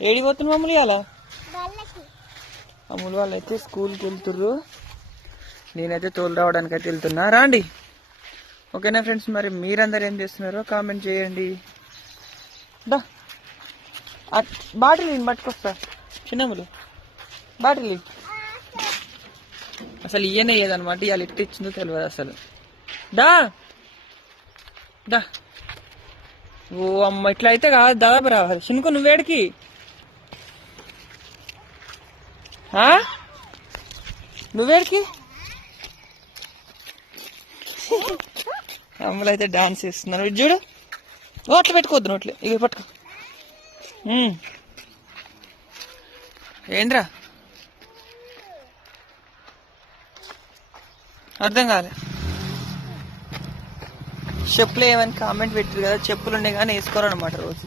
AD పోతున్నా మమ్మల్ని వాళ్ళకి. అమ్ములు వాళ్ళు అయితే స్కూల్కి వెళ్తుర్రు. నేనైతే తోలు రావడానికి అయితే వెళ్తున్నా. రాండి. ఓకేనా ఫ్రెండ్స్? మరి మీరందరు ఏం చేస్తున్నారో కామెంట్ చేయండి. దా. బాటిల్ నేను పట్టుకొస్తా. చిన్నములు బాటిల్. అసలు ఇయ్యనే ఇయ్యదనమాట ఇవాళ ఎట్టు ఇచ్చిందో తెలియదు అసలు. దా. దా. ఓ అమ్మ ఇట్లా అయితే కాదు. దాదాపు రావాలి. చినుకు నువ్వేడికి? నువ్వేడికి? అమ్మలు అయితే డాన్స్ చేస్తున్నారు. ఇటు చూడు. ఓ అట్లా పెట్టుకోవద్దు నోట్లు. ఇవి పట్టుకో. ఏంద్రా? అర్థం కాలే. చెప్పులు ఏమని కామెంట్ పెట్టారు కదా చెప్పులు ఉండే కానీ వేసుకోరు అనమాట రోజు.